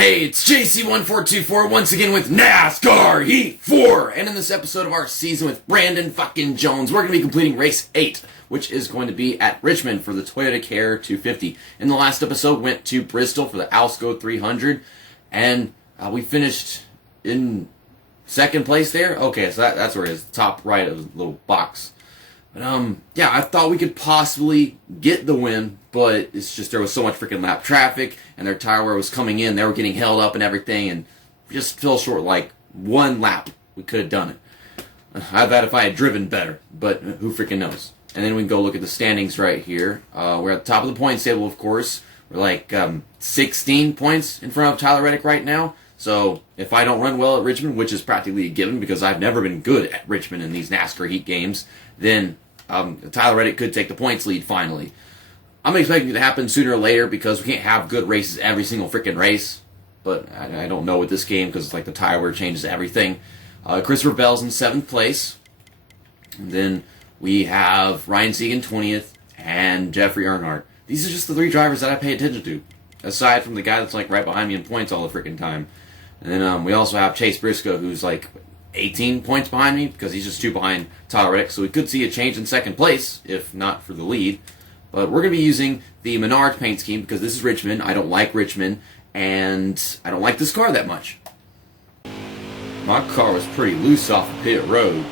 Hey, it's JC1424 once again with NASCAR Heat 4, and in this episode of our season with Brandon fucking Jones, we're going to be completing race 8, which is going to be at Richmond for the Toyota Care 250. In the last episode, went to Bristol for the Alsco 300, and we finished in second place there. Okay, so that's where it is, top right of the little box. But yeah, I thought we could possibly get the win, but it's just there was so much freaking lap traffic, and their tire wear was coming in, they were getting held up and everything, and we just fell short like one lap. We could have done it. I bet if I had driven better, but who freaking knows. And then we can go look at the standings right here. We're at the top of the points table, of course. We're like 16 points in front of Tyler Reddick right now. So if I don't run well at Richmond, which is practically a given because I've never been good at Richmond in these NASCAR Heat games, then Tyler Reddick could take the points lead finally. I'm expecting it to happen sooner or later because we can't have good races every single freaking race. But I don't know with this game because it's like the tire wear changes everything. Christopher Bell's in 7th place. And then we have Ryan Segan 20th and Jeffrey Earnhardt. These are just the 3 drivers that I pay attention to, aside from the guy that's like right behind me in points all the freaking time. And then we also have Chase Briscoe, who's like 18 points behind me because he's just 2 behind Tyler Reddick. So we could see a change in second place if not for the lead. But we're going to be using the Menards paint scheme because this is Richmond. I don't like Richmond, and I don't like this car that much. My car was pretty loose off of pit road.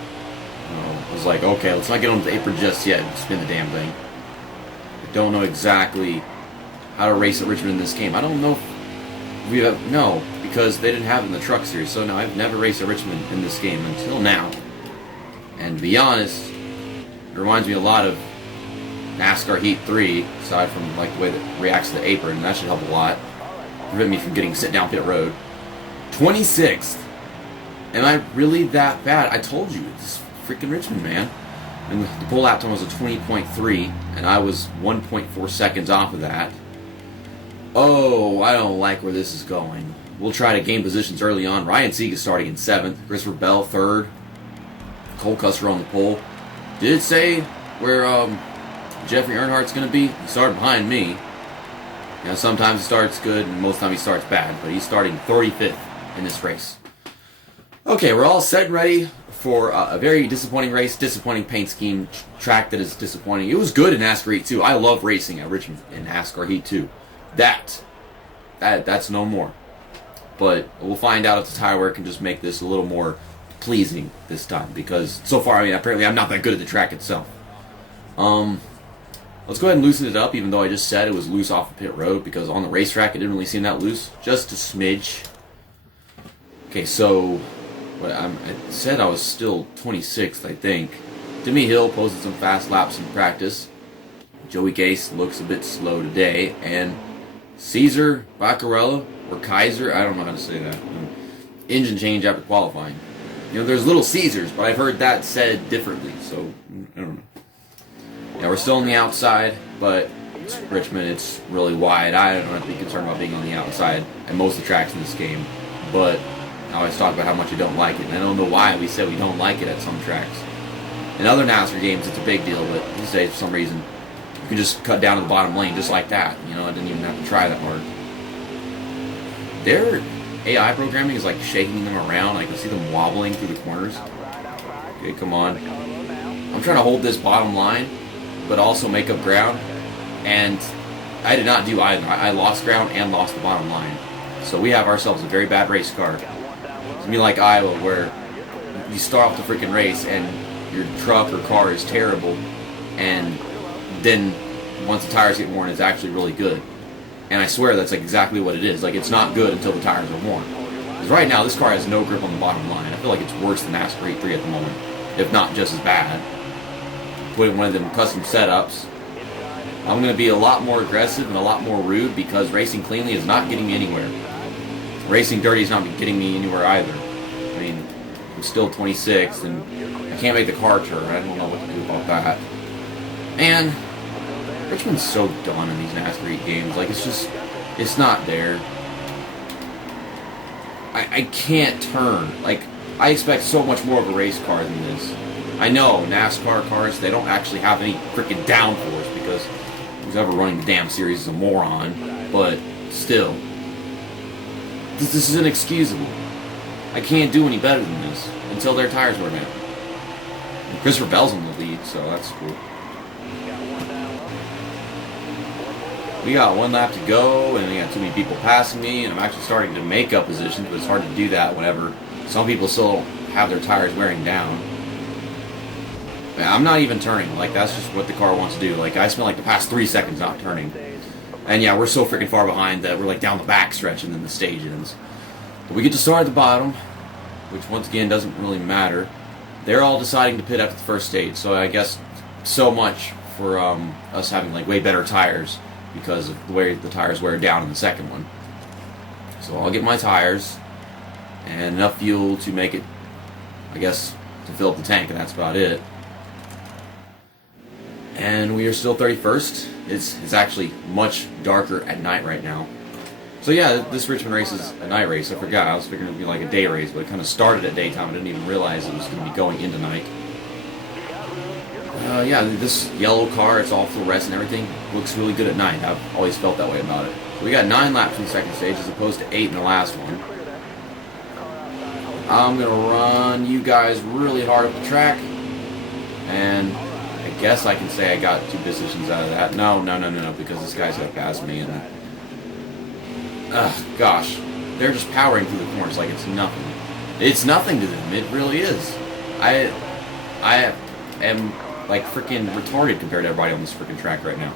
I was like, okay, let's not get on the apron just yet and spin the damn thing. I don't know exactly how to race at Richmond in this game. I don't know if we have, no, because they didn't have it in the truck series. So no, I've never raced at Richmond in this game until now. And to be honest, it reminds me a lot of NASCAR Heat 3, aside from like the way that it reacts to the apron. That should help a lot. Prevent me from getting sit down pit road. 26th. Am I really that bad? I told you, it's freaking Richmond, man. And the pole lap time was a 20.3, and I was 1.4 seconds off of that. Oh, I don't like where this is going. We'll try to gain positions early on. Ryan Segan is starting in 7th. Christopher Bell 3rd. Cole Custer on the pole. Did it say where Jeffrey Earnhardt's going to be? He started behind me. You know, sometimes he starts good, and most of the time he starts bad. But he's starting 35th in this race. Okay, we're all set and ready for a very disappointing race, disappointing paint scheme, track that is disappointing. It was good in NASCAR Heat 2. I love racing at Richmond in NASCAR Heat 2. That's no more. But we'll find out if the tire wear can just make this a little more pleasing this time. Because so far, I mean, apparently I'm not that good at the track itself. Let's go ahead and loosen it up, even though I just said it was loose off of pit road, because on the racetrack it didn't really seem that loose. Just a smidge. Okay, so I said I was still 26th, I think. Timmy Hill posted some fast laps in practice. Joey Gase looks a bit slow today. And Caesar Vaccarella, or Kaiser, I don't know how to say that. Engine change after qualifying. You know, there's Little Caesars, but I've heard that said differently, so I don't know. Yeah, we're still on the outside, but it's Richmond, it's really wide. I don't have to be concerned about being on the outside at most of the tracks in this game, but I always talk about how much I don't like it, and I don't know why we said we don't like it at some tracks. In other NASCAR games, it's a big deal, but these days, for some reason, you can just cut down to the bottom lane just like that. You know, I didn't even have to try that hard. Their AI programming is like shaking them around. I can see them wobbling through the corners. Okay, come on. I'm trying to hold this bottom line, but also make up ground, and I did not do either. I lost ground and lost the bottom line. So we have ourselves a very bad race car. It's going to be like Iowa, where you start off the freaking race and your truck or car is terrible, and then once the tires get worn, it's actually really good. And I swear that's like exactly what it is. Like, it's not good until the tires are worn. Because right now, this car has no grip on the bottom line. I feel like it's worse than NASCAR Heat 3 at the moment, if not just as bad. Put in one of them custom setups. I'm going to be a lot more aggressive and a lot more rude because racing cleanly is not getting me anywhere. Racing dirty is not getting me anywhere either. I mean, I'm still 26 and I can't make the car turn. I don't know what to do about that. And Richmond's so done in these NASCAR Heat games. Like, it's not there. I can't turn. Like, I expect so much more of a race car than this. I know NASCAR cars, they don't actually have any freaking downforce because who's ever running the damn series is a moron, but still. This is inexcusable. I can't do any better than this until their tires wear down. And Christopher Bell's in the lead, so that's cool. We got 1 lap to go, and we got too many people passing me, and I'm actually starting to make up positions, but it's hard to do that whenever some people still have their tires wearing down. I'm not even turning. Like, that's just what the car wants to do. Like, I spent like the past 3 seconds not turning. And yeah, we're so freaking far behind that we're like down the back stretch and then the stage ends. But we get to start at the bottom, which once again doesn't really matter. They're all deciding to pit after the first stage, so I guess so much for us having like way better tires because of the way the tires wear down in the second one. So I'll get my tires and enough fuel to make it, I guess, to fill up the tank, and that's about it. And we are still 31st. It's actually much darker at night right now. So yeah, this Richmond race is a night race. I forgot. I was figuring it would be like a day race, but it kind of started at daytime. I didn't even realize it was going to be going into night. Yeah, this yellow car, it's all fluorescent and everything, looks really good at night. I've always felt that way about it. So we got 9 laps in the second stage as opposed to 8 in the last one. I'm going to run you guys really hard up the track, and I guess I can say I got 2 positions out of that. No, because this guy's going to pass me, and gosh, they're just powering through the corners like it's nothing. It's nothing to them. It really is. I am like freaking retarded compared to everybody on this freaking track right now.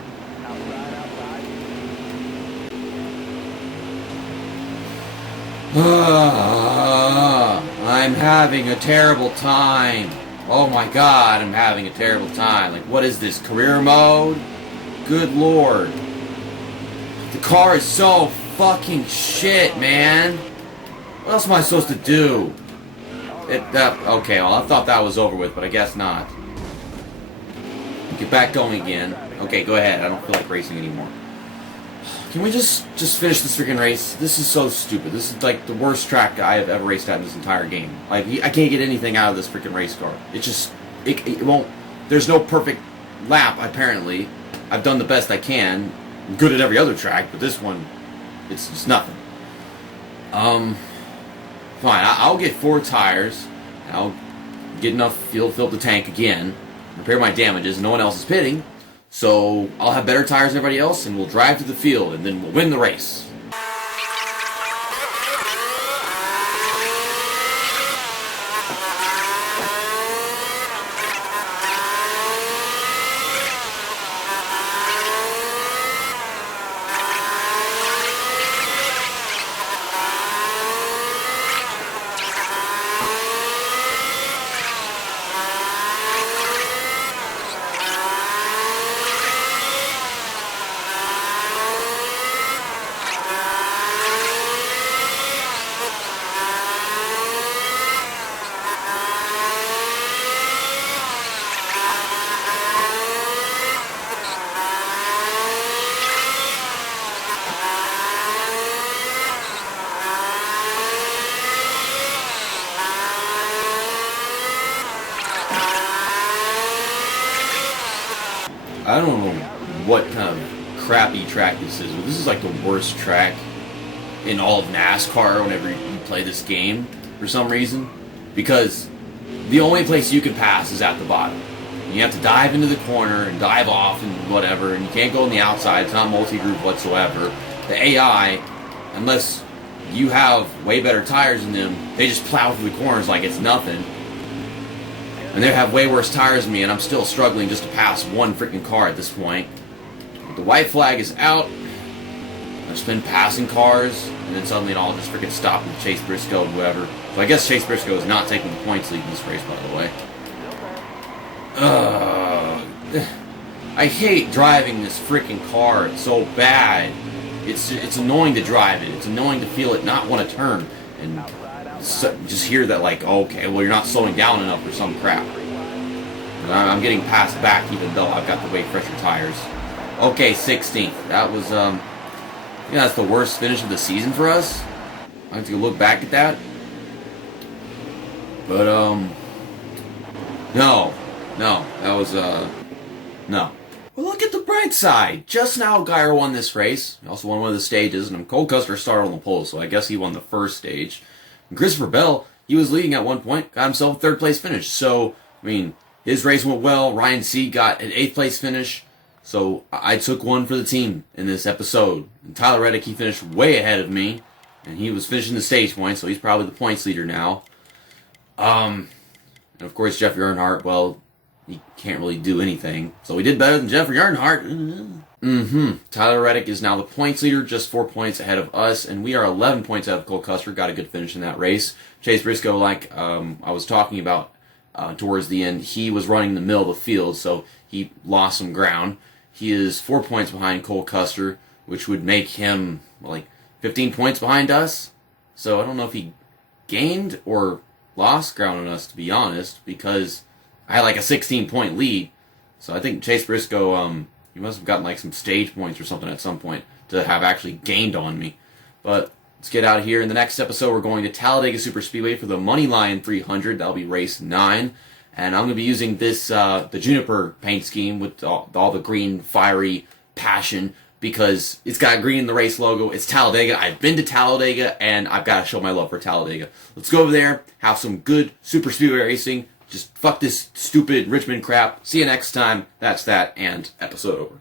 I'm having a terrible time. Oh my god, I'm having a terrible time. Like, what is this, career mode? Good lord. The car is so fucking shit, man. What else am I supposed to do? Okay, well, I thought that was over with, but I guess not. Get back going again. Okay, go ahead. I don't feel like racing anymore. Can we just finish this freaking race? This is so stupid. This is like the worst track I have ever raced at in this entire game. Like, I can't get anything out of this freaking race car. It won't. There's no perfect lap, apparently. I've done the best I can. I'm good at every other track, but this one, it's just nothing. Fine. I'll get 4 tires. I'll get enough fuel to fill up the tank again. Repair my damages. No one else is pitting. So I'll have better tires than everybody else, and we'll drive to the field, and then we'll win the race. I don't know what kind of crappy track this is, but this is like the worst track in all of NASCAR whenever you play this game for some reason, because the only place you can pass is at the bottom. You have to dive into the corner and dive off and whatever, and you can't go on the outside. It's not multi-group whatsoever. The AI, unless you have way better tires than them, they just plow through the corners like it's nothing. And they have way worse tires than me, and I'm still struggling just to pass one freaking car at this point. The white flag is out. I've just been passing cars, and then suddenly it all just freaking stopped with Chase Briscoe and whoever. So I guess Chase Briscoe is not taking the points lead in this race, by the way. I hate driving this freaking car. It's so bad. It's annoying to drive it. It's annoying to feel it not want to turn. And just hear that, like, okay, well, you're not slowing down enough or some crap. I'm getting passed back even though I've got the way fresher tires. Okay, 16th. That was, yeah, that's the worst finish of the season for us. I have to look back at that. But, no, that was, no. Well, look at the bright side. Just now, Geyer won this race. He also won one of the stages, and Cole Custer started on the pole, so I guess he won the first stage. And Christopher Bell, he was leading at one point, got himself a third place finish. So, I mean, his race went well. Ryan Sieg got an 8th place finish. So I took one for the team in this episode. And Tyler Reddick, he finished way ahead of me. And he was finishing the stage points, so he's probably the points leader now. And of course, Jeffrey Earnhardt, well, he can't really do anything. So he did better than Jeffrey Earnhardt. Tyler Reddick is now the points leader, just 4 points ahead of us. And we are 11 points ahead of Cole Custer. Got a good finish in that race. Chase Briscoe, like I was talking about towards the end, he was running the middle of the field, so he lost some ground. He is 4 points behind Cole Custer, which would make him, like, 15 points behind us. So I don't know if he gained or lost ground on us, to be honest, because I had like a 16-point lead. So I think Chase Briscoe, he must have gotten like some stage points or something at some point to have actually gained on me. But let's get out of here. In the next episode, we're going to Talladega Superspeedway for the Moneyline 300. That'll be race 9. And I'm going to be using this, the Juniper paint scheme with all the green, fiery passion, because it's got green in the race logo. It's Talladega. I've been to Talladega, and I've got to show my love for Talladega. Let's go over there, have some good super speedway racing. Just fuck this stupid Richmond crap. See you next time. That's that, and episode over.